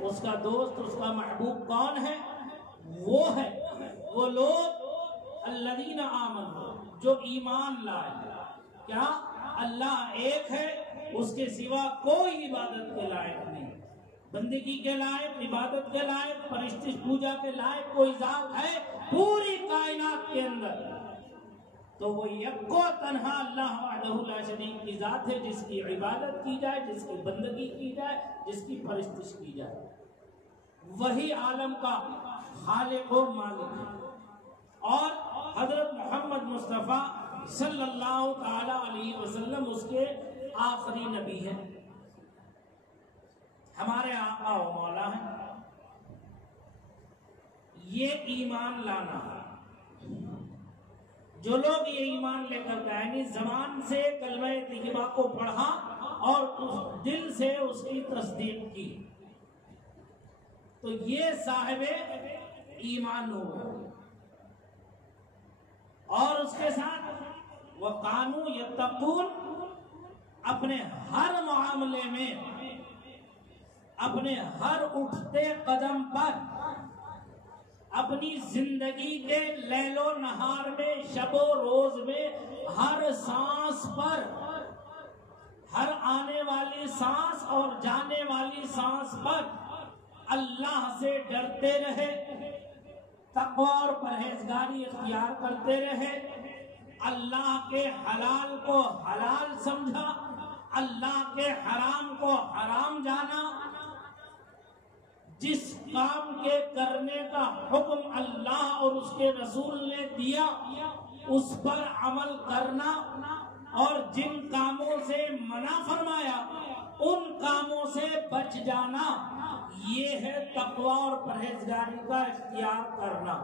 اس کا دوست، اس کا محبوب کون ہے؟ وہ ہے وہ لوگ الذین آمنوا، جو ایمان لائے۔ کیا؟ اللہ ایک ہے، اس کے سوا کوئی عبادت کے لائق نہیں، بندگی کے لائق، عبادت کے لائق، پرستش پوجا کے لائق کوئی ذات ہے پوری کائنات کے اندر تو وہ یکو تنہا اللہ وحدہ لا شریک کی ذات ہے، جس کی عبادت کی جائے، جس کی بندگی کی جائے، جس کی پرستش کی جائے۔ وہی عالم کا خالق و مالک ہے، اور حضرت محمد مصطفیٰ صلی اللہ تعالی علیہ وسلم اس کے آخری نبی ہیں، ہمارے آقا و مولا ہیں۔ یہ ایمان لانا، جو لوگ یہ ایمان لے کر گئے، یعنی زبان سے کلمہ طیبہ کو پڑھا اور اس دل سے اس کی تصدیق کی، تو یہ صاحب ایمان ہو۔ اور اس کے ساتھ وَقَانُوا يَتَّقُونَ، اپنے ہر معاملے میں، اپنے ہر اٹھتے قدم پر، اپنی زندگی کے لیل و نہار میں، شب و روز میں، ہر سانس پر، ہر آنے والی سانس اور جانے والی سانس پر اللہ سے ڈرتے رہے، تقوی اور پرہیزگاری اختیار کرتے رہے، اللہ کے حلال کو حلال سمجھا، اللہ کے حرام کو حرام جانا، جس کام کے کرنے کا حکم اللہ اور اس کے رسول نے دیا اس پر عمل کرنا، اور جن کاموں سے منع فرمایا ان کاموں سے بچ جانا، یہ ہے تقوی اور پرہیزگاری کا اختیار کرنا۔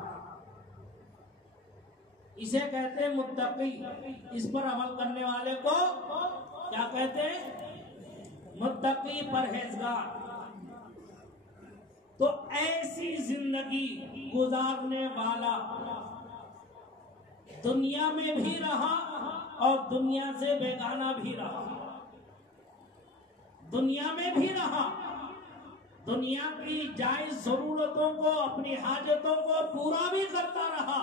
اسے کہتے ہیں متقی، اس پر عمل کرنے والے کو کیا کہتے ہیں؟ متقی، پرہیزگار۔ تو ایسی زندگی گزارنے والا دنیا میں بھی رہا اور دنیا سے بیگانہ بھی رہا، دنیا میں بھی رہا، دنیا کی جائز ضرورتوں کو، اپنی حاجتوں کو پورا بھی کرتا رہا،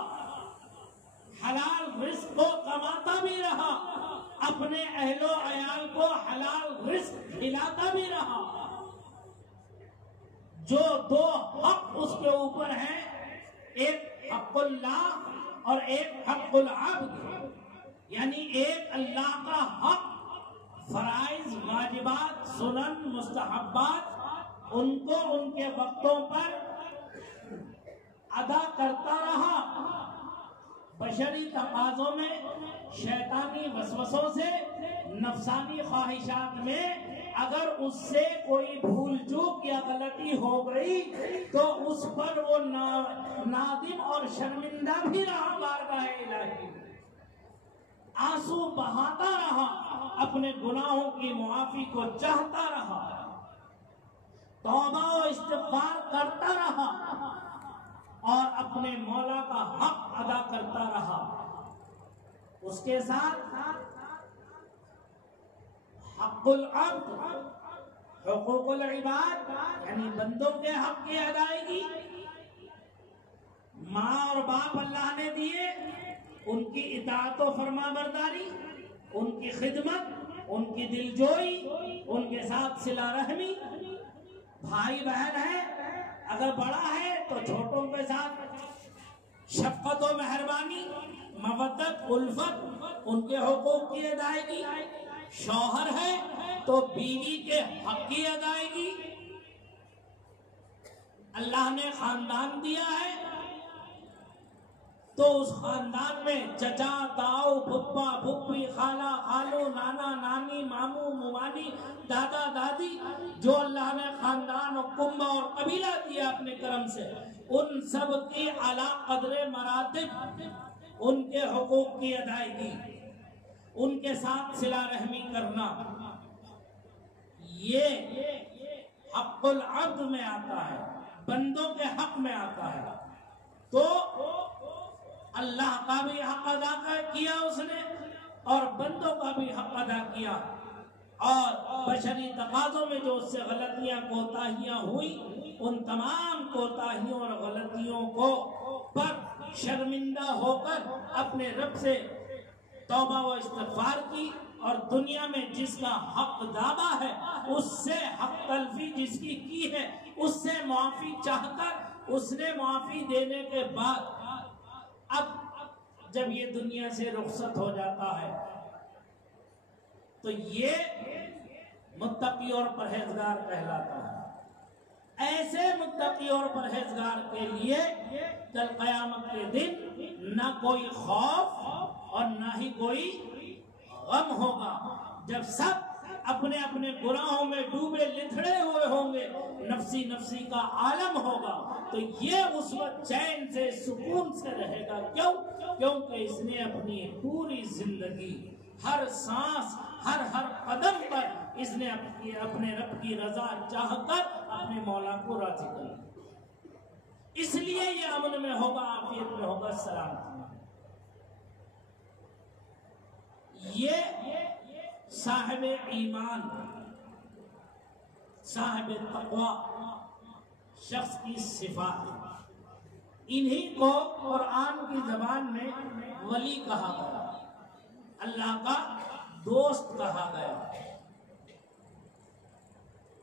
حلال رزق کو کماتا بھی رہا، اپنے اہل و عیال کو حلال رزق کھلاتا بھی رہا۔ جو دو حق اس کے اوپر ہیں، ایک حق اللہ اور ایک حق العبد، یعنی ایک اللہ کا حق، فرائض، واجبات، سنن، مستحبات، ان کو ان کے وقتوں پر ادا کرتا رہا، بشری تقاضوں میں، شیطانی وسوسوں سے، نفسانی خواہشات میں اگر اس سے کوئی بھول چوک یا غلطی ہو گئی تو اس پر وہ نادم اور شرمندہ بھی رہا، بارگاہ الہی آنسو بہاتا رہا، اپنے گناہوں کی معافی کو چاہتا رہا، توبہ و استغفار کرتا رہا، اور اپنے مولا کا حق ادا کرتا رہا۔ اس کے ساتھ حق العبد، حقوق العباد، یعنی بندوں کے حق کی ادائیگی، ماں اور باپ اللہ نے دیے، ان کی اطاعت و فرما برداری، ان کی خدمت، ان کی دلجوئی، ان کے ساتھ صلہ رحمی، بھائی بہن ہے، اگر بڑا ہے تو چھوٹوں کے ساتھ شفقت و مہربانی، مودت، الفت، ان کے حقوق کی ادائیگی، شوہر ہے تو بیوی کے حق کی ادائیگی، اللہ نے خاندان دیا ہے تو اس خاندان میں چچا، تاؤ، پھپھا، پھوپھی، خالہ، خالو، نانا، نانی، ماموں، ممانی، دادا، دادی، جو اللہ نے خاندان اور کنبہ اور قبیلہ دیا اپنے کرم سے، ان سب کی اعلیٰ قدر مراتب، ان کے حقوق کی ادائیگی، ان کے ساتھ صلہ رحمی کرنا، یہ حق العبد میں آتا ہے، بندوں کے حق میں آتا ہے۔ تو اللہ کا بھی حق ادا کیا اس نے اور بندوں کا بھی حق ادا کیا۔ اور بشری تقاضوں میں جو اس سے غلطیاں کوتاہیاں ہوئی، ان تمام کوتاہیوں اور غلطیوں کو پر شرمندہ ہو کر اپنے رب سے توبہ و استغفار کی، اور دنیا میں جس کا حق دعویٰ ہے اس سے حق تلفی جس کی ہے اس سے معافی چاہ کر اس نے معافی دینے کے بعد اب جب یہ دنیا سے رخصت ہو جاتا ہے تو یہ متقی اور پرہیزگار کہلاتا ہے۔ ایسے متقی اور پرہیزگار کے لیے کل قیامت کے دن نہ کوئی خوف اور نہ ہی کوئی غم ہوگا، جب سب اپنے اپنے گناہوں میں ڈوبے لتھڑے ہوئے ہوں گے، نفسی نفسی کا عالم ہوگا، تو یہ اس وقت چین سے سکون سے رہے گا۔ کیوں؟ کیونکہ اس نے اپنی پوری زندگی ہر سانس ہر قدم پر اس نے اپنے رب کی رضا چاہ کر اپنے مولا کو راضی کر، اس لیے یہ امن میں ہوگا، عافیت میں ہوگا، سلامتی میں۔ یہ صاحب ایمان، صاحب تقوی شخص کی صفات، انہی کو قرآن کی زبان میں ولی کہا گیا، اللہ کا دوست کہا گیا۔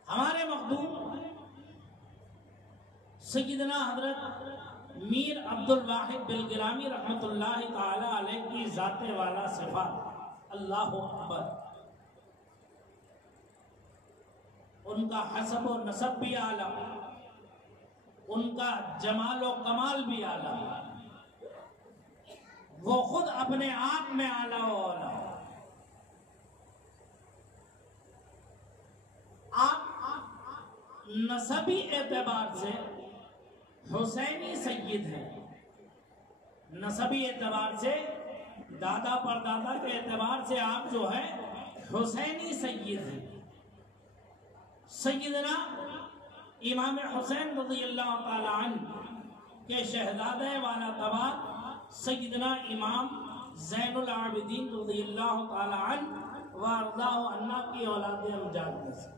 ہمارے مخدوم سیدنا حضرت میر عبد الواحد بلگرامی رحمت اللہ تعالی علیہ کی ذات والا صفات، اللہ اکبر، ان کا حسب و نسب بھی اعلیٰ، ان کا جمال و کمال بھی اعلیٰ، وہ خود اپنے آپ میں اعلیٰ و اعلیٰ۔ آپ نسبی اعتبار سے حسینی سید ہیں، نسبی اعتبار سے دادا پر دادا کے اعتبار سے آپ جو ہے حسینی سید ہیں۔ سیدنا امام حسین رضی اللہ تعالی عنہ کے شہزادہ والا تبار سیدنا امام زین العابدین رضی اللہ تعالی عنہ وارضاہ عنہ کی اولاد امجاد میں سے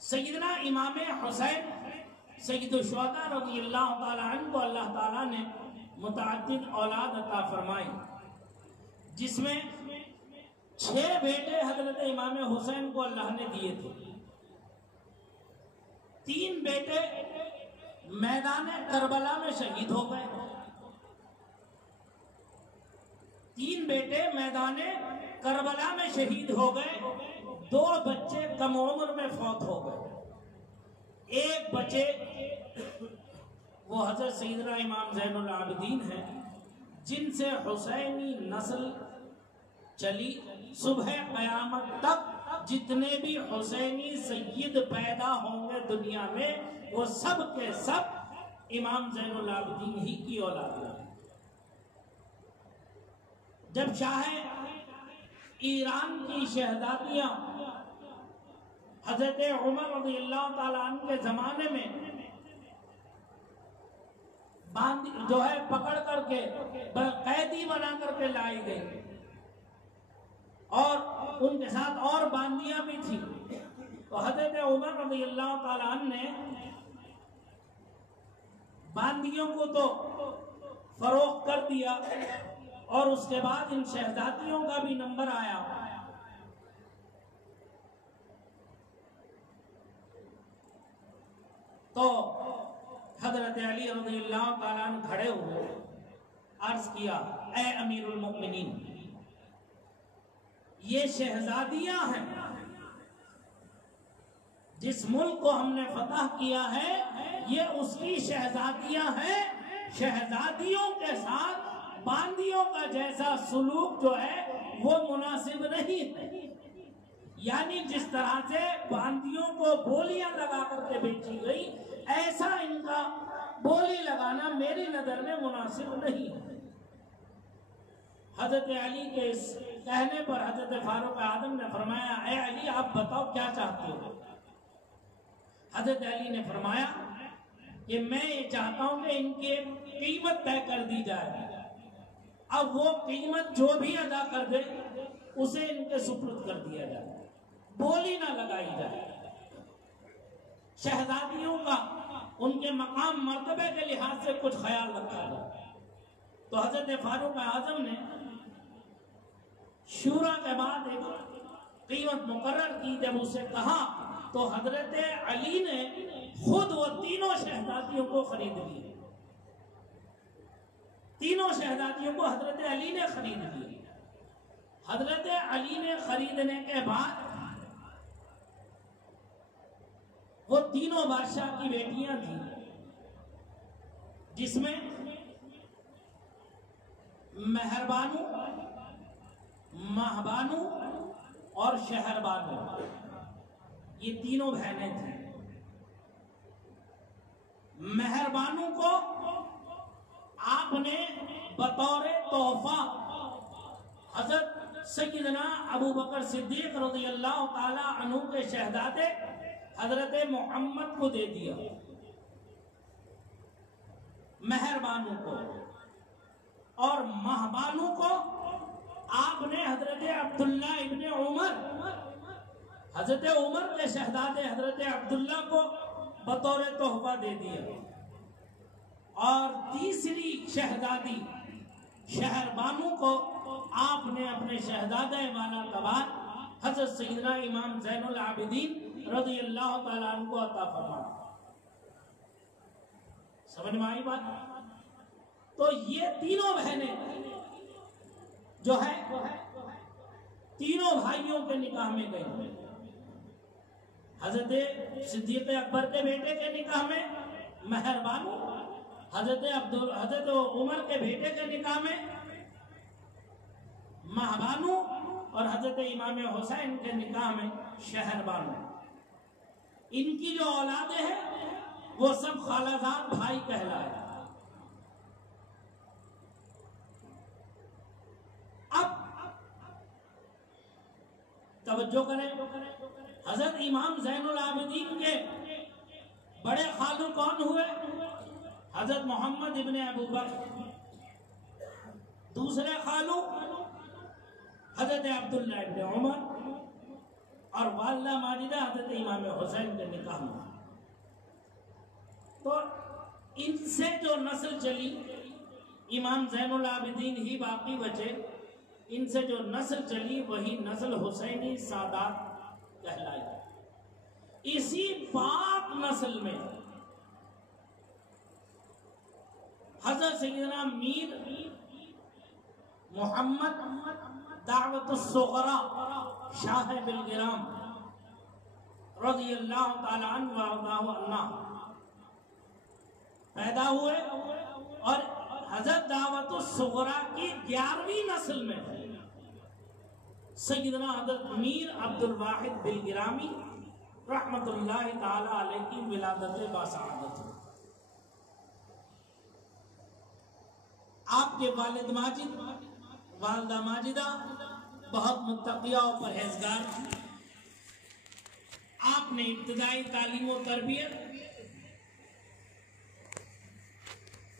سیدنا امام حسین سید الشہداء رضی اللہ تعالی عنہ کو اللہ تعالیٰ نے متعدد اولاد عطا فرمائی، جس میں 6 بیٹے حضرت امام حسین کو اللہ نے دیے تھے۔ 3 بیٹے میدان کربلا میں شہید ہو گئے، 3 بیٹے میدان کربلا میں شہید ہو گئے، 2 بچے کم عمر میں فوت ہو گئے، 1 بچے وہ حضرت سیدنا امام زین العابدین ہیں، جن سے حسینی نسل چلی صبح قیامت تک۔ جتنے بھی حسینی سید پیدا ہوں گے دنیا میں وہ سب کے سب امام زین العابدین ہی کی اولاد ہیں۔ جب شاہ ایران کی شہزادیاں حضرت عمر رضی اللہ تعالیٰ عنہ کے زمانے میں جو ہے پکڑ کر کے قیدی بنا کر کے لائی گئی، اور ان کے ساتھ اور باندیاں بھی تھیں، تو حضرت عمر رضی اللہ تعالیٰ عنہ نے باندیوں کو تو فروخت کر دیا، اور اس کے بعد ان شہزادیوں کا بھی نمبر آیا، تو حضرت علی رضی اللہ تعالیٰ عنہ کھڑے ہوئے، عرض کیا اے امیر المؤمنین، یہ شہزادیاں ہیں، جس ملک کو ہم نے فتح کیا ہے یہ اس کی شہزادیاں ہیں، شہزادیوں کے ساتھ باندیوں کا جیسا سلوک جو ہے وہ مناسب نہیں ہے۔ یعنی جس طرح سے باندیوں کو بولیاں لگا کر کے بیچی گئی، ایسا ان کا بولی لگانا میری نظر میں مناسب نہیں ہے۔ حضرت علی کے اس کہنے پر حضرت فاروق اعظم نے فرمایا اے علی آپ بتاؤ کیا چاہتے ہو؟ حضرت علی نے فرمایا کہ میں یہ چاہتا ہوں کہ ان کی قیمت طے کر دی جائے، اب وہ قیمت جو بھی ادا کر دے اسے ان کے سپرد کر دیا جائے، بولی نہ لگائی جائے۔ شہزادیوں کا ان کے مقام مرتبے کے لحاظ سے کچھ خیال رکھا جائے۔ تو حضرت فاروق اعظم نے شورا کے بعد ایک قیمت مقرر کی، جب اسے کہا تو حضرت علی نے خود وہ تینوں شہزادیوں کو خرید لی، تینوں شہزادیوں کو حضرت علی نے خرید لی۔ حضرت علی نے خریدنے کے بعد وہ تینوں بادشاہ کی بیٹیاں تھیں، جس میں مہربانو، مہبانو اور شہربانو، یہ تینوں بہنیں تھیں۔ مہربانو کو آپ نے بطور تحفہ حضرت سیدنا ابو بکر صدیق رضی اللہ تعالی عنہ کے شہزادے حضرت محمد کو دے دیا، مہربانو کو، اور مہبانو کو آپ نے حضرت عبداللہ ابن عمر، حضرت عمر کے شہزادے حضرت عبداللہ کو بطور تحفہ دے دیا، اور تیسری شہزادی شہربانو کو آپ نے اپنے شہزادہ والا کبار حضرت سیدنا امام زین العابدین رضی اللہ تعالیٰ عنہ کو عطا فرمایا۔ سمجھ میں آئی بات؟ تو یہ تینوں بہنیں جو ہے تینوں بھائیوں کے نکاح میں گئی۔ حضرت صدیق اکبر کے بیٹے کے نکاح میں مہربانو، حضرت عمر کے بیٹے کے نکاح میں مہبانو، اور حضرت امام حسین کے نکاح میں شہربانو۔ ان کی جو اولادیں ہیں وہ سب خالہ بھائی کہلائے۔ اب توجہ کریں، حضرت امام زین العابدین کے بڑے خالو کون ہوئے؟ حضرت محمد ابن ابو بکر۔ دوسرے خالو حضرت عبداللہ ابن عمر، اور والدہ ماجدہ حضرت امام حسین کے نکاح میں۔ تو ان سے جو نسل چلی، امام زین العابدین ہی باقی بچے، ان سے جو نسل چلی وہی نسل حسینی سادات کہلائی۔ اسی پاک نسل میں حضرت سیدنا میر محمد دعوت الصغرا شاہ بلگرام رضی اللہ تعالی عنہ وارضاہ عنہ پیدا ہوئے، اور حضرت دعوت الصغرا کی 11ویں نسل میں سیدنا حضرت میر عبد الواحد بلگرامی رحمت اللہ تعالی علیہ کی ولادت باسعادت ہے۔ آپ کے والد ماجد، والدہ ماجدہ بہت متقیہ و پرہیزگار تھی۔ آپ نے ابتدائی تعلیم و تربیت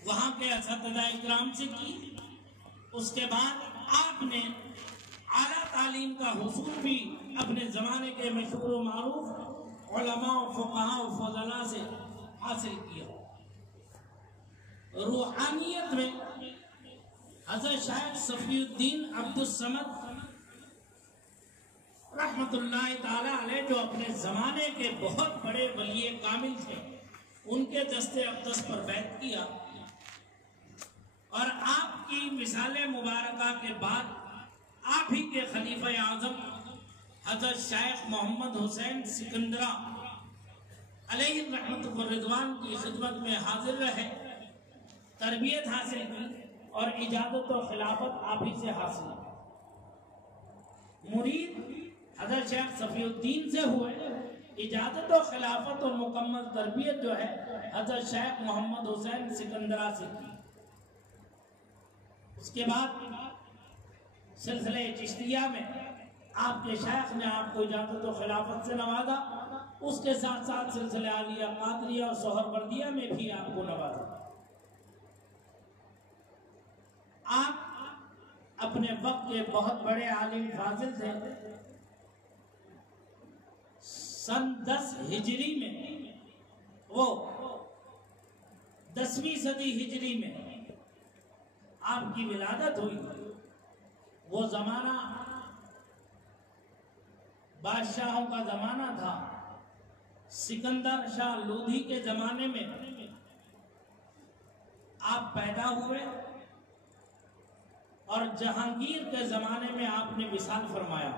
وہاں کے اساتذہ اکرام سے کی، اس کے بعد آپ نے اعلیٰ تعلیم کا حصول بھی اپنے زمانے کے مشہور و معروف علماء و فقہاء و فضلاء سے حاصل کیا۔ روحانیت میں حضرت شیخ صفی الدین عبد الصمد رحمت اللہ تعالی علیہ، جو اپنے زمانے کے بہت بڑے ولی کامل تھے، ان کے دست اقدس پر بیعت کیا، اور آپ کی مثال مبارکہ کے بعد آپ ہی کے خلیفہ اعظم حضرت شیخ محمد حسین سکندرہ علیہ رحمت والرضوان کی خدمت میں حاضر رہے، تربیت حاصل کی، اور اجازت و خلافت آپ ہی سے حاصل کی۔ مرید حضرت شیخ صفی الدین سے ہوئے، اجازت و خلافت اور مکمل تربیت جو ہے حضرت شیخ محمد حسین سکندرہ سے کی۔ اس کے بعد سلسلہ چشتیہ میں آپ کے شیخ نے آپ کو اجازت و خلافت سے نوازا، اس کے ساتھ ساتھ سلسلہ عالیہ قادریہ اور سہروردیہ میں بھی آپ کو نوازا۔ آپ اپنے اپنے وقت کے بہت بڑے عالم فاضل تھے. سن 10 ہجری میں، وہ 10ویں صدی ہجری میں آپ کی ولادت ہوئی. وہ زمانہ بادشاہوں کا زمانہ تھا. سکندر شاہ لودھی کے زمانے میں آپ پیدا ہوئے اور جہانگیر کے زمانے میں آپ نے وصال فرمایا.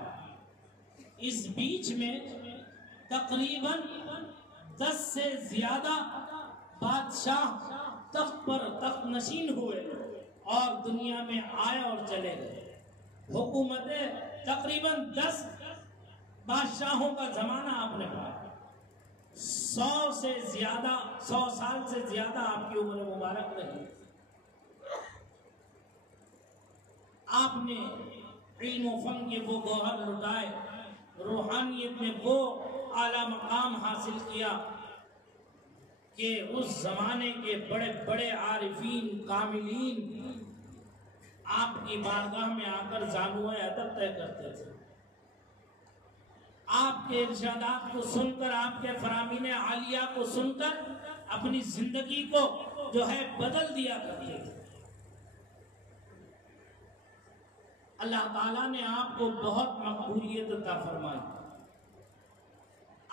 اس بیچ میں تقریباً 10 سے زیادہ بادشاہ تخت نشین ہوئے اور دنیا میں آئے اور چلے گئے. حکومتیں تقریباً 10 بادشاہوں کا زمانہ آپ نے پایا. 100 سال سے زیادہ آپ کی عمر مبارک رہی. آپ نے علم و فن کے وہ گوہر لٹائے، روحانیت میں وہ اعلیٰ مقام حاصل کیا کہ اس زمانے کے بڑے بڑے عارفین کاملین آپ کی بارگاہ میں آ کر زانوئے ادب طے کرتے تھے. آپ کے ارشادات کو سن کر، آپ کے فرامین عالیہ کو سن کر اپنی زندگی کو جو ہے بدل دیا کرتے تھے. اللہ تعالیٰ نے آپ کو بہت مقبولیت عطا فرمائی.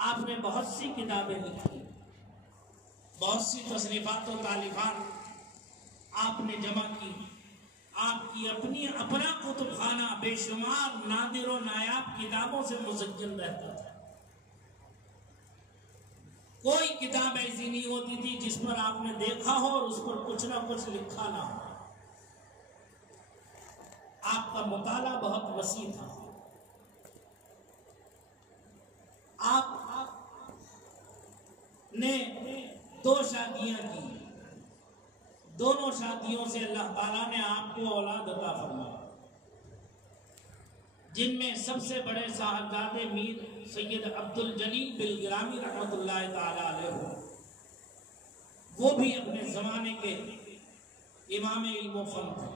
آپ نے بہت سی کتابیں لکھی، بہت سی تصنیفات و تالیفات آپ نے جمع کی. آپ کی اپنا کتب خانہ بے شمار نادر و نایاب کتابوں سے مزین رہتا تھا. کوئی کتاب ایسی نہیں ہوتی تھی جس پر آپ نے دیکھا ہو اور اس پر کچھ نہ کچھ لکھا نہ ہو. آپ کا مطالعہ بہت وسیع تھا. آپ نے 2 شادیاں کی. دونوں شادیوں سے اللہ تعالیٰ نے آپ کو اولاد عطا فرمایا، جن میں سب سے بڑے صاحبزادے میر سید عبد الجلیل بلگرامی رحمت اللہ تعالیٰ علیہ ہو. وہ بھی اپنے زمانے کے امام علم و فن تھے.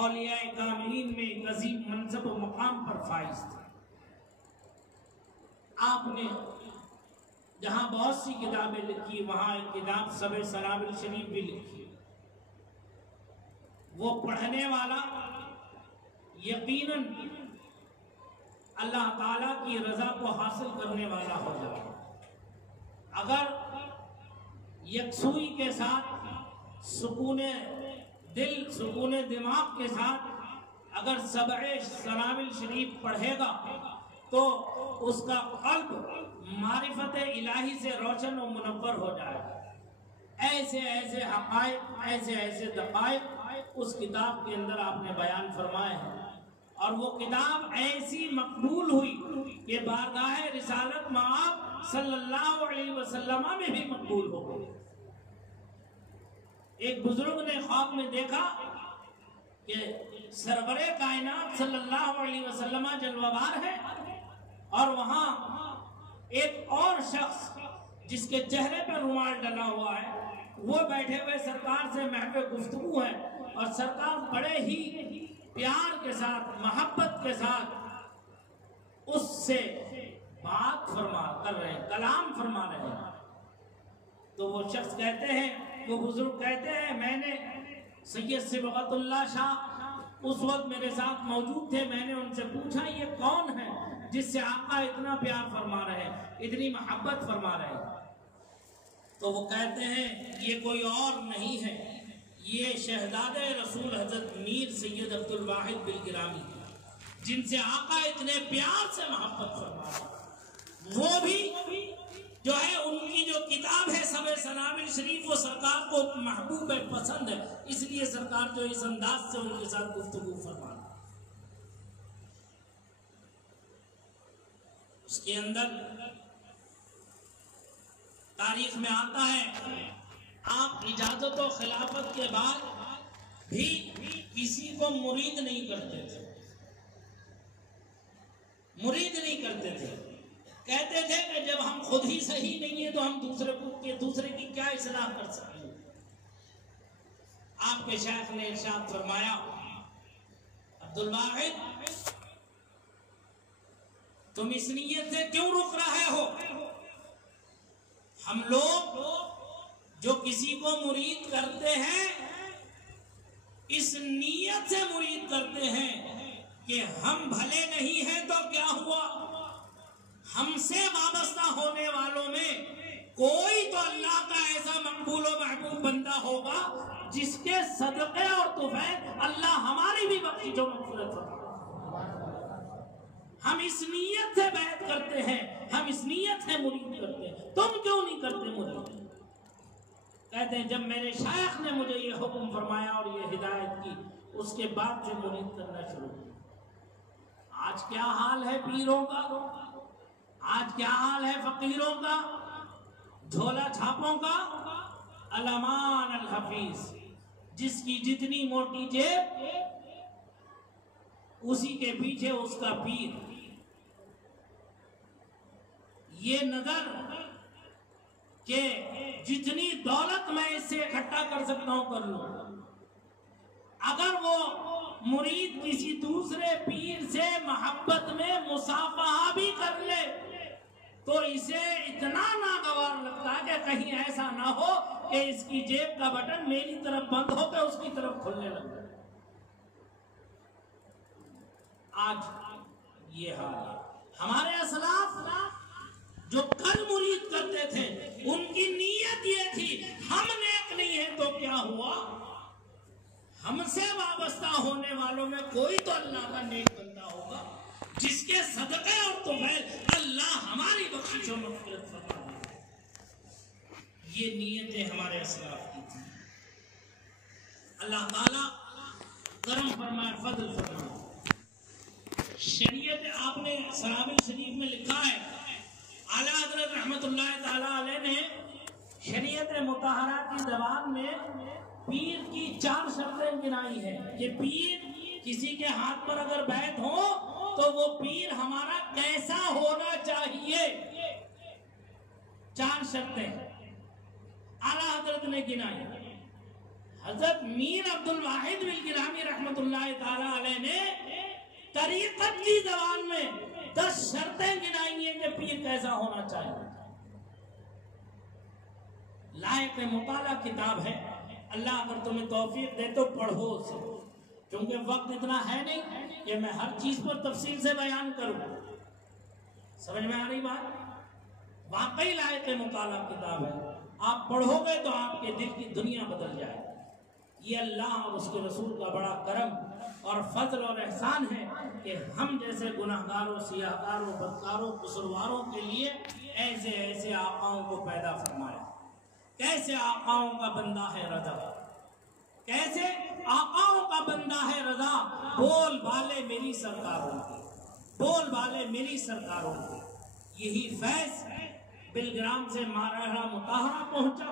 اولیاء کاملین میں ایک عظیم منصب و مقام پر فائز تھے. آپ نے جہاں بہت سی کتابیں لکھی، وہاں ایک کتاب سبع سنابل شریف بھی لکھی. وہ پڑھنے والا یقیناً اللہ تعالیٰ کی رضا کو حاصل کرنے والا ہو جائے. اگر یکسوئی کے ساتھ، سکون دل، سکون دماغ کے ساتھ اگر سبع سنابل شریف پڑھے گا تو اس کا قلب معرفت الہی سے روشن و منور ہو جائے گا. ایسے ایسے حقائق، ایسے ایسے دقائق اس کتاب کے اندر آپ نے بیان فرمائے ہیں. اور وہ کتاب ایسی مقبول ہوئی کہ بارگاہ رسالت مآب صلی اللہ علیہ وسلم میں بھی مقبول ہو گئی. ایک بزرگ نے خواب میں دیکھا کہ سرور کائنات صلی اللہ علیہ وسلم جلوہ بار ہے اور وہاں ایک اور شخص جس کے چہرے پر رومال ڈلا ہوا ہے وہ بیٹھے ہوئے سرکار سے محو گفتگو ہے اور سرکار بڑے ہی پیار کے ساتھ، محبت کے ساتھ اس سے بات کر رہے ہیں، کلام فرما رہے ہیں. تو وہ شخص کہتے ہیں، وہ بزرگ کہتے ہیں، میں نے سید صبغت اللہ شاہ اس وقت میرے ساتھ موجود تھے. میں نے ان سے پوچھا یہ کون ہے جس سے آقا اتنا پیار فرما رہے ہیں، اتنی محبت فرما رہے ہیں؟ تو وہ کہتے ہیں یہ کوئی اور نہیں ہے، یہ شہزاد رسول حضرت میر سید عبد الواحد بلگرامی جن سے آقا اتنے پیار سے محبت فرما رہے ہیں. وہ بھی جو ہے ان کی جو کتاب ہے سبع سنابل شریف وہ سرکار کو محبوب پسند ہے، اس لیے سرکار جو اس انداز سے ان کے ساتھ گفتگو فرما رہے ہیں. اس کے اندر تاریخ میں آتا ہے آپ اجازت و خلافت کے بعد بھی کسی کو مرید نہیں کرتے تھے. مرید نہیں کرتے تھے. کہتے تھے کہ جب ہم خود ہی صحیح نہیں ہیں تو ہم دوسرے کی کیا اصلاح کر سکتے ہیں. آپ کے شیخ نے ارشاد فرمایا عبدالواحد تم اس نیت سے کیوں رک رہے ہو؟ ہم لوگ جو کسی کو مرید کرتے ہیں اس نیت سے مرید کرتے ہیں کہ ہم بھلے نہیں ہیں تو کیا ہوا، ہم سے وابستہ ہونے والوں میں کوئی تو اللہ کا ایسا مقبول و محبوب بندہ ہوگا جس کے صدقے اور طفیل اللہ ہماری بھی بخشش و مغفرت فرمائے۔ ہم اس نیت سے بیعت کرتے ہیں، ہم اس نیت سے مرید کرتے ہیں، تم کیوں نہیں کرتے مرید؟ کہتے ہیں جب میرے شیخ نے مجھے یہ حکم فرمایا اور یہ ہدایت کی، اس کے بعد سے مرید کرنا شروع کیا۔ آج کیا حال ہے پیروں کا، آج کیا حال ہے فقیروں کا، جھولا چھاپوں کا؟ الامان الحفیظ، جس کی جتنی موٹی جیب اسی کے پیچھے اس کا پیر۔ یہ نظر کہ جتنی دولت میں اس سے اکٹھا کر سکتا ہوں کر لوں، اگر وہ مرید کسی دوسرے پیر سے محبت میں مصافحہ بھی کر لے تو اسے اتنا ناگوار لگتا ہے کہ کہیں ایسا نہ ہو کہ اس کی جیب کا بٹن میری طرف بند ہو کے اس کی طرف کھلنے لگ جائے۔ آج یہ حال ہے۔ ہمارے اسلاف جو کل مرید کرتے تھے ان کی نیت یہ تھی ہم نیک نہیں ہیں تو کیا ہوا، ہم سے وابستہ ہونے والوں میں کوئی تو اللہ کا نیک بندہ ہوگا جس کے صدقے اور طفیل اللہ ہماری بخشش و مغفرت فرمائے۔ یہ نیتیں ہمارے اسلاف کی تھی۔ اللہ تعالیٰ کرم فرمائے، فضل فرمائے۔ شریعت آپ نے سرابل شریف میں لکھا ہے، اعلیٰ حضرت رحمت اللہ تعالیٰ علیہ نے شریعت مطہرہ کی زبان میں پیر کی 4 شرطیں گنائی ہیں کہ پیر کسی کے ہاتھ پر اگر بیعت ہو تو وہ پیر ہمارا کیسا ہونا چاہیے۔ 4 شرطیں اعلیٰ حضرت نے گنائی۔ حضرت میر عبدالواحد بالگرامی رحمت اللہ تعالیٰ علیہ نے طریقت کی زبان میں 10 شرطیں گنائی ہیں کہ پیر کیسا ہونا چاہیے۔ لائق مطالعہ کتاب ہے، اللہ اگر تمہیں توفیق دے تو پڑھو اسے، کیونکہ وقت اتنا ہے نہیں کہ میں ہر چیز پر تفصیل سے بیان کروں۔ سمجھ میں آ رہی بات؟ واقعی لائق مطالعہ کتاب ہے، آپ پڑھو گے تو آپ کے دل کی دنیا بدل جائے۔ یہ اللہ اور اس کے رسول کا بڑا کرم اور فضل اور احسان ہے کہ ہم جیسے گناہگاروں، سیاہکاروں، بدکاروں، قصورواروں کے لیے ایسے ایسے آقاؤں کو پیدا فرمایا۔ کیسے آقاؤں کا بندہ ہے رضا، کیسے آقاؤں کا بندہ ہے رضا، بول بالے میری سرکاروں کی، بول بالے میری سرکاروں کی۔ یہی فیض بلگرام سے ماراہرہ مطہرہ پہنچا،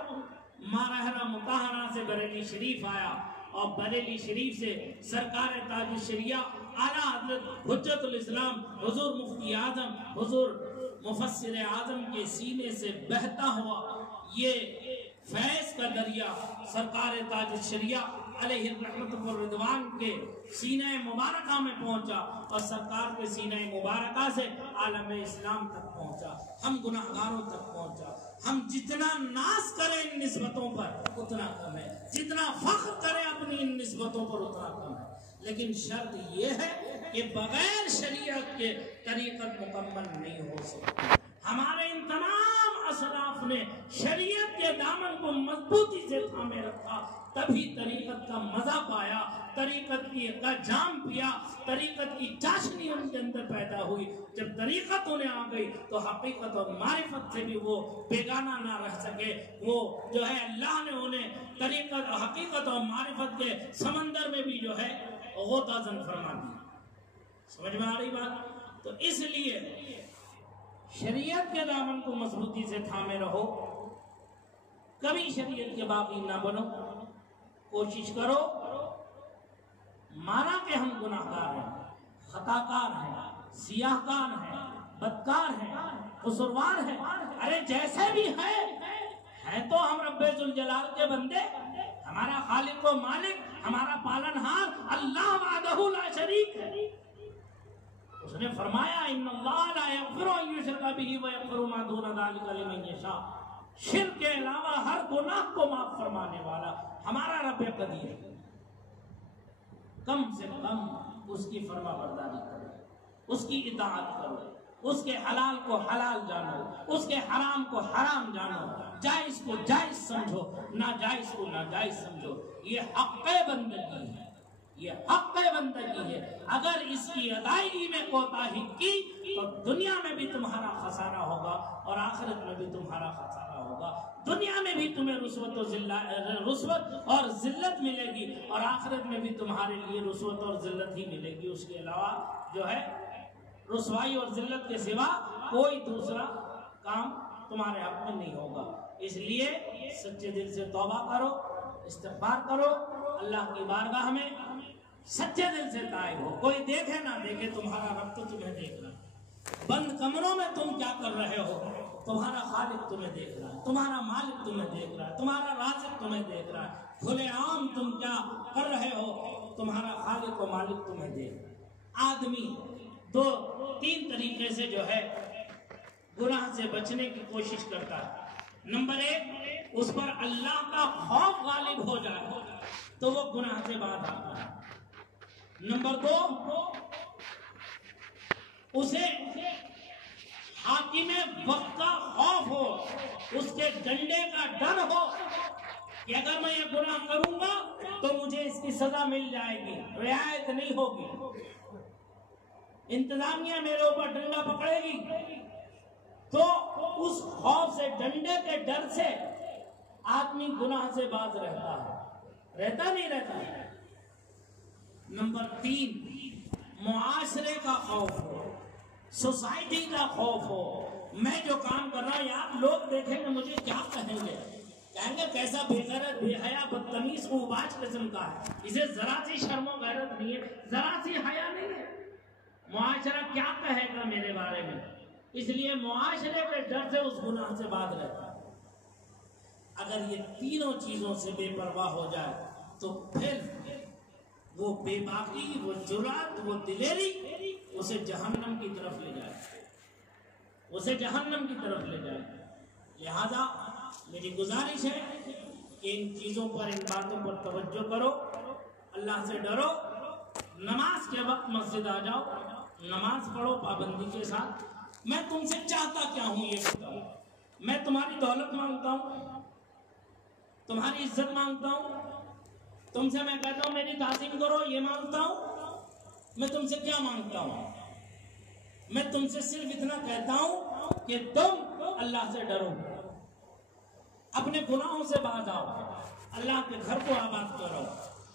ماراہرہ مطہرہ سے بریلی شریف آیا، اور بریلی شریف سے سرکار تاج الشریعہ اعلیٰ حضرت حجت الاسلام حضور مفتی اعظم، حضور مفسر اعظم کے سینے سے بہتا ہوا یہ فیض کا دریا سرکار تاج الشریعہ علیہ الرحمت والرضوان کے سینہ مبارکہ میں پہنچا، اور سرکار کے سینہ مبارکہ سے عالم اسلام تک پہنچا، ہم گناہگاروں تک پہنچا۔ ہم جتنا ناز کریں ان نسبتوں پر اتنا کم ہے، جتنا فخر کریں اپنی ان نسبتوں پر اتنا کم ہے، لیکن شرط یہ ہے کہ بغیر شریعت کے طریقت مکمل نہیں ہو سکتی۔ ہمارے ان تمام اسلاف نے شریعت کے دامن کو مضبوطی سے تھامے رکھا، تبھی طریقت کا مزہ پایا، طریقت کا جام پیا، طریقت کی چاشنی ان کے اندر پیدا ہوئی۔ جب طریقت انہیں آ گئی تو حقیقت اور معرفت سے بھی وہ بیگانہ نہ رہ سکے۔ وہ جو ہے اللہ نے انہیں طریقت، حقیقت اور معرفت کے سمندر میں بھی جو ہے غوطہ زن فرما دیا۔ سمجھ میں آ رہی بات؟ تو اس لیے شریعت کے دامن کو مضبوطی سے تھامے رہو، کبھی شریعت کے باغی نہ بنو، کوشش کرو، مانا کہ ہم گناہگار ہیں، خطاکار ہیں، سیاہکار ہیں، بدکار ہیں، قصوروار ہیں، ارے جیسے بھی ہیں تو ہم رب ذوالجلال کے بندے، ہمارا خالق و مالک، ہمارا پالنہار اللہ وحدہ لا شریک ہے۔ اس نے فرمایا ان اللہ لا یغفر ان یشرک بہ ویغفر ما دون ذلک لمن یشاء، شرک کے علاوہ ہر گناہ کو معاف فرمانے والا ہمارا رب قدیر ہے۔ کم سے کم اس کی فرما برداری کرو، اس کی اطاعت کرو، اس کے حلال کو حلال جانو، اس کے حرام کو حرام جانو، جائز کو جائز سمجھو، ناجائز کو ناجائز سمجھو۔ یہ حق بندگی ہے، یہ حق بندگی ہے۔ اگر اس کی ادائیگی میں کوتاہی کی تو دنیا میں بھی تمہارا خسارہ ہوگا اور آخرت میں بھی تمہارا خسارہ ہوگا۔ دنیا میں بھی تمہیں رسوت اور ذلت ملے گی اور آخرت میں بھی تمہارے لیے رسوت اور ذلت ہی ملے گی۔ اس کے علاوہ جو ہے رسوائی اور ذلت کے سوا کوئی دوسرا کام تمہارے حق میں نہیں ہوگا۔ اس لیے سچے دل سے توبہ کرو، استغفار کرو، اللہ کی بارگاہ میں سچے دل سے تائب ہو۔ کوئی دیکھے نہ دیکھے، تمہارا رب تو تمہیں دیکھ رہا ہے۔ بند کمروں میں تم کیا کر رہے ہو، تمہارا خالق تمہیں دیکھ رہا ہے، تمہارا مالک تمہیں دیکھ رہا ہے، تمہارا رازق تمہیں دیکھ رہا ہے۔ کھلے عام تم کیا کر رہے ہو، تمہارا خالق و مالک تمہیں دیکھ رہا ہے۔ آدمی تین طریقے سے جو ہے گناہ سے بچنے کی کوشش کرتا ہے۔ نمبر 1، اس پر اللہ کا خوف غالب ہو جائے تو وہ گناہ سے باز آتا ہے۔ نمبر 2، اسے حاکم وقت کا خوف ہو، اس کے ڈنڈے کا ڈر ہو کہ اگر میں یہ گناہ کروں گا تو مجھے اس کی سزا مل جائے گی، رعایت نہیں ہوگی، انتظامیہ میرے اوپر ڈنڈا پکڑے گی۔ تو اس خوف سے، ڈنڈے کے ڈر سے آدمی گناہ سے باز رہتا ہے، رہتا نہیں رہتا ہے۔ نمبر 3، معاشرے کا خوف ہو، سوسائٹی کا خوف ہو۔ میں جو کام کر رہا ہوں یار لوگ دیکھیں گے مجھے کیا کہیں گے کیسا بے غیرت، بے حیا، بدتمیز، اوباش قسم کا ہے، اسے ذرا سی شرم و غیرت نہیں ہے، ذرا سی حیا نہیں ہے، معاشرہ کیا کہے گا میرے بارے میں، اس لیے معاشرے کے ڈر سے اس گناہ سے باز رہتا ہے۔ اگر یہ تینوں چیزوں سے بے پرواہ ہو جائے تو پھر وہ بے باکی، وہ جرات، وہ دلیری اسے جہنم کی طرف لے جائے، اسے جہنم کی طرف لے جائے۔ لہذا میری گزارش ہے کہ ان چیزوں پر، ان باتوں پر توجہ کرو، اللہ سے ڈرو، نماز کے وقت مسجد آ جاؤ، نماز پڑھو پابندی کے ساتھ۔ میں تم سے چاہتا کیا ہوں یہ بتاؤ، میں تمہاری دولت مانگتا ہوں، تمہاری عزت مانگتا ہوں، تم سے میں کہتا ہوں میری تعظیم کرو یہ مانگتا ہوں؟ میں تم سے کیا مانگتا ہوں؟ میں تم سے صرف اتنا کہتا ہوں کہ تم اللہ سے ڈرو، اپنے گناہوں سے باز آؤ، اللہ کے گھر کو آباد کرو۔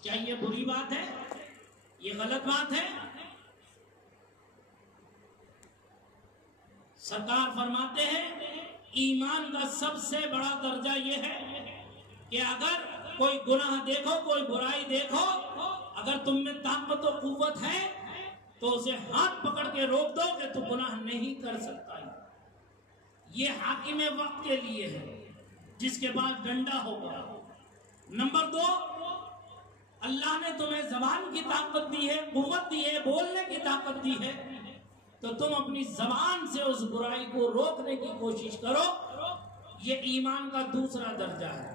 کیا یہ بری بات ہے؟ یہ غلط بات ہے؟ سرکار فرماتے ہیں ایمان کا سب سے بڑا درجہ یہ ہے کہ اگر کوئی گناہ دیکھو، کوئی برائی دیکھو، اگر تم میں طاقت و قوت ہے تو اسے ہاتھ پکڑ کے روک دو کہ تو گناہ نہیں کر سکتا۔ یہ حاکم وقت کے لیے ہے جس کے بعد ڈنڈا ہوگا۔ نمبر 2، اللہ نے تمہیں زبان کی طاقت دی ہے، قوت دی ہے، بولنے کی طاقت دی ہے، تو تم اپنی زبان سے اس برائی کو روکنے کی کوشش کرو۔ یہ ایمان کا دوسرا درجہ ہے۔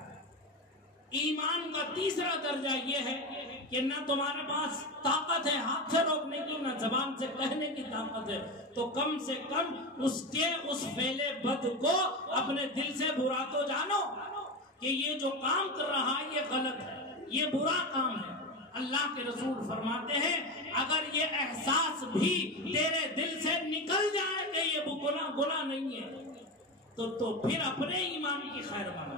ایمان کا تیسرا درجہ یہ ہے کہ نہ تمہارے پاس طاقت ہے ہاتھ سے روکنے کی، نہ زبان سے کہنے کی طاقت ہے، تو کم سے کم اس فعل بد کو اپنے دل سے برا تو جانو کہ یہ جو کام کر رہا ہے یہ غلط ہے، یہ برا کام ہے۔ اللہ کے رسول فرماتے ہیں اگر یہ احساس بھی تیرے دل سے نکل جائے کہ یہ گناہ نہیں ہے تو پھر اپنے ایمان کی خیر مانا۔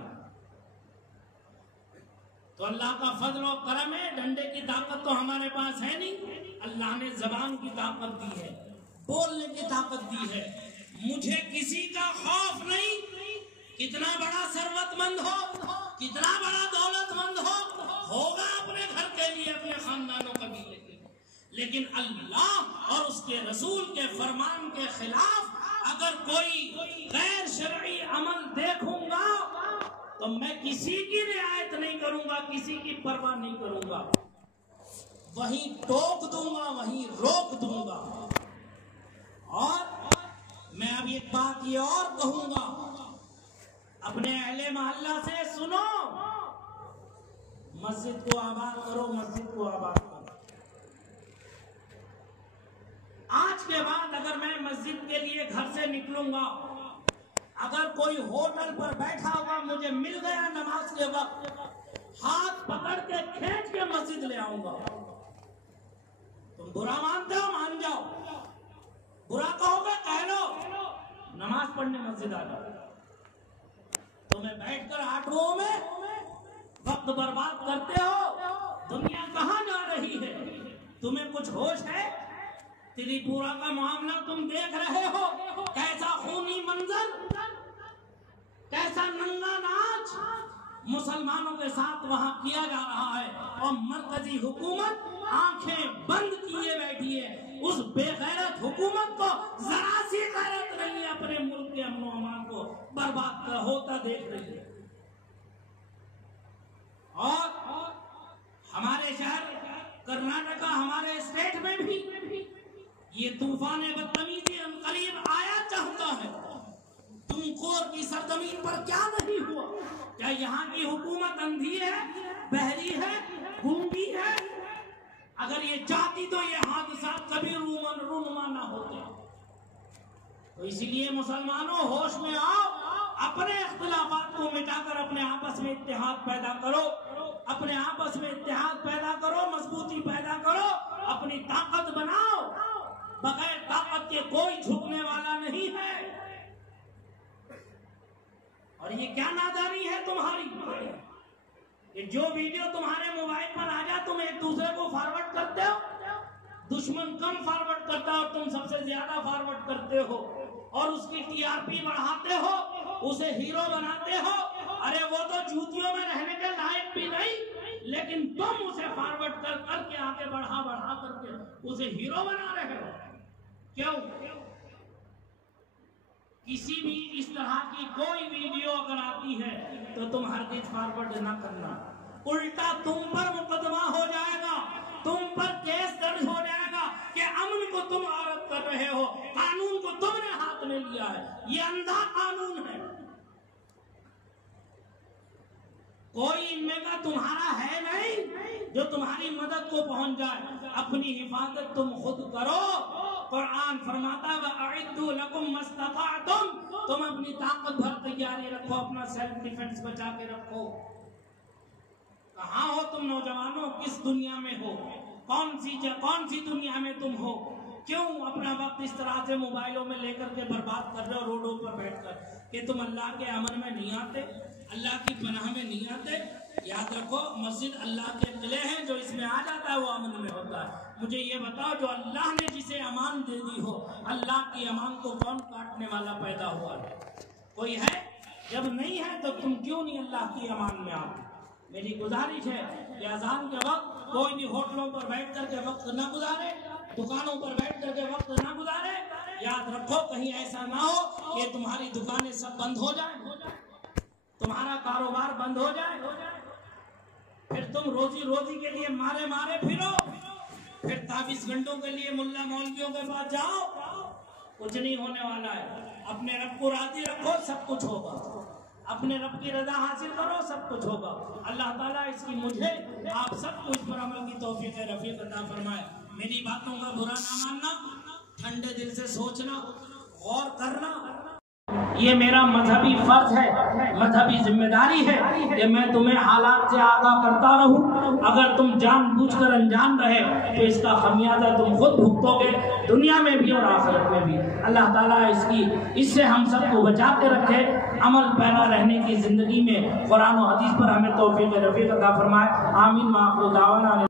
تو اللہ کا فضل و کرم ہے، ڈنڈے کی طاقت تو ہمارے پاس ہے نہیں، اللہ نے زبان کی طاقت دی ہے، بولنے کی طاقت دی ہے۔ مجھے کسی کا خوف نہیں، کتنا بڑا ثروت مند ہو، کتنا بڑا دولت مند ہوگا اپنے گھر کے لیے، اپنے خاندانوں کا بھی، لیکن اللہ اور اس کے رسول کے فرمان کے خلاف اگر کوئی غیر شرعی عمل دیکھوں گا تو میں کسی کی رعایت نہیں کروں گا، کسی کی پرواہ نہیں کروں گا، وہیں ٹوک دوں گا، وہیں روک دوں گا۔ اور میں اب ایک بات یہ اور کہوں گا، اپنے اہل محلہ سے سنو، مسجد کو آباد کرو، مسجد کو آباد کرو۔ آج کے بعد اگر میں مسجد کے لیے گھر سے نکلوں گا، اگر کوئی ہوٹل پر بیٹھا ہوا مجھے مل گیا نماز کے وقت، ہاتھ پکڑ کے کھینچ کے مسجد لے آؤں گا۔ تم برا مانتے ہو مان جاؤ، برا کہو گے کہہ لو، نماز پڑھنے مسجد آ جاؤ۔ تمہیں بیٹھ کر آٹھوں میں وقت برباد کرتے ہو، دنیا کہاں جا رہی ہے؟ تمہیں کچھ ہوش ہے؟ تری پورا کا معاملہ تم دیکھ رہے ہو، کیسا خونی منظر، کیسا ننگا ناچ مسلمانوں کے ساتھ وہاں کیا جا رہا ہے، اور مرکزی حکومت آنکھیں بند کیے بیٹھی ہے۔ اس بے غیرت حکومت کو ذرا سی غیرت نہیں ہے، اپنے ملک کے امن و امان کو برباد ہوتا دیکھ رہی ہے۔ اور ہمارے شہر کرناٹکا، ہمارے اسٹیٹ میں بھی یہ طوفان بدتمیزی قریب آیا چاہتا ہے۔ تمکور کی سرزمین پر کیا نہیں ہوا؟ کیا یہاں کی حکومت اندھی ہے، بہری ہے، گونگی ہے؟ اگر یہ چاہتی تو یہ حادثات کبھی رونما نہ ہوتے۔ تو اسی لیے مسلمانوں ہوش میں آؤ، اپنے اختلافات کو مٹا کر اپنے آپس میں اتحاد پیدا کرو، اپنے آپس میں اتحاد پیدا کرو، مضبوطی پیدا کرو، اپنی طاقت بناؤ۔ بغیر طاقت کے کوئی جھکنے والا نہیں ہے۔ اور یہ کیا نادانی ہے تمہاری؟ یہ جو ویڈیو تمہارے موبائل پر آ جائے تم ایک دوسرے کو فارورڈ کرتے ہو، دشمن کم فارورڈ کرتا ہے اور تم سب سے زیادہ فارورڈ کرتے ہو، اور اس کی ٹی آر پی بڑھاتے ہو، اسے ہیرو بناتے ہو۔ ارے وہ تو جوتیوں میں رہنے کے لائق بھی نہیں، لیکن تم اسے فارورڈ کر کر کے آگے بڑھا کر کے اسے ہیرو بنا رہے ہو۔ کیوں؟ کسی بھی اس طرح کی کوئی ویڈیو اگر آتی ہے تو تم ہرگز فارورڈ نہ کرنا، الٹا تم پر مقدمہ ہو جائے گا، تم پر کیس درج ہو جائے گا کہ امن کو تم عارض کر رہے ہو، قانون کو تم نے ہاتھ میں لیا ہے، یہ اندھا قانون ہے۔ کوئی ان میں کا تمہارا ہے نہیں جو تمہاری مدد کو پہنچ جائے۔ اپنی حفاظت تم خود کرو۔ قرآن فرماتا ہے وَأَعِدُّوا لَكُمْ مَا اسْتَطَعْتُمْ، تم اپنی طاقت بھر تیاری رکھو، اپنا سیلف ڈیفنس بچا کے رکھو۔ کہاں ہو تم نوجوانوں؟ کس دنیا میں ہو؟ کون سی دنیا میں تم ہو؟ کیوں اپنا وقت اس طرح سے موبائلوں میں لے کر کے برباد کر رہے ہو روڈوں پر بیٹھ کر؟ کہ تم اللہ کے امن میں نہیں آتے، اللہ کی پناہ میں نہیں آتے؟ یاد رکھو، مسجد اللہ کے قلعے ہیں، جو اس میں آ جاتا ہے وہ امن میں ہوتا ہے۔ مجھے یہ بتاؤ، جو اللہ نے جسے امان دے دی ہو، اللہ کی امان کو کون کاٹنے والا پیدا ہوا ہے؟ کوئی ہے؟ جب نہیں ہے تو تم کیوں نہیں اللہ کی امان میں آتے؟ میری گزارش ہے کہ اذان کے وقت کوئی بھی ہوٹلوں پر بیٹھ کر کے وقت نہ گزارے، دکانوں پر بیٹھ کر کے وقت نہ گزارے۔ یاد رکھو، کہیں ایسا نہ ہو کہ تمہاری دکانیں سب بند ہو جائیں، تمہارا کاروبار بند ہو جائے، پھر تم روزی کے لیے مارے پھرو، پھر 24 گھنٹوں کے لیے ملا مولویوں کے پاس جاؤ۔ کچھ نہیں ہونے والا ہے۔ اپنے رب کو راضی رکھو، سب کچھ ہوگا۔ اپنے رب کی رضا حاصل کرو، سب کچھ ہوگا۔ اللہ تعالیٰ اس کی مجھے آپ سب کو اس پر عمل کی توفیق رفیق عطا فرمائے۔ میری باتوں کا برا نہ ماننا، ٹھنڈے دل سے سوچنا، غور کرنا، یہ میرا مذہبی فرض ہے، مذہبی ذمہ داری ہے کہ میں تمہیں حالات سے آگاہ کرتا رہوں۔ اگر تم جان بوجھ کر انجان رہے تو اس کا خمیازہ تم خود بھگتو گے، دنیا میں بھی اور آخرت میں بھی۔ اللہ تعالیٰ اس سے ہم سب کو بچا کے رکھے، عمل پیرا رہنے کی زندگی میں قرآن و حدیث پر ہمیں توفیق رفیق عطا فرمائے۔ آمین۔ وآخر دعوانا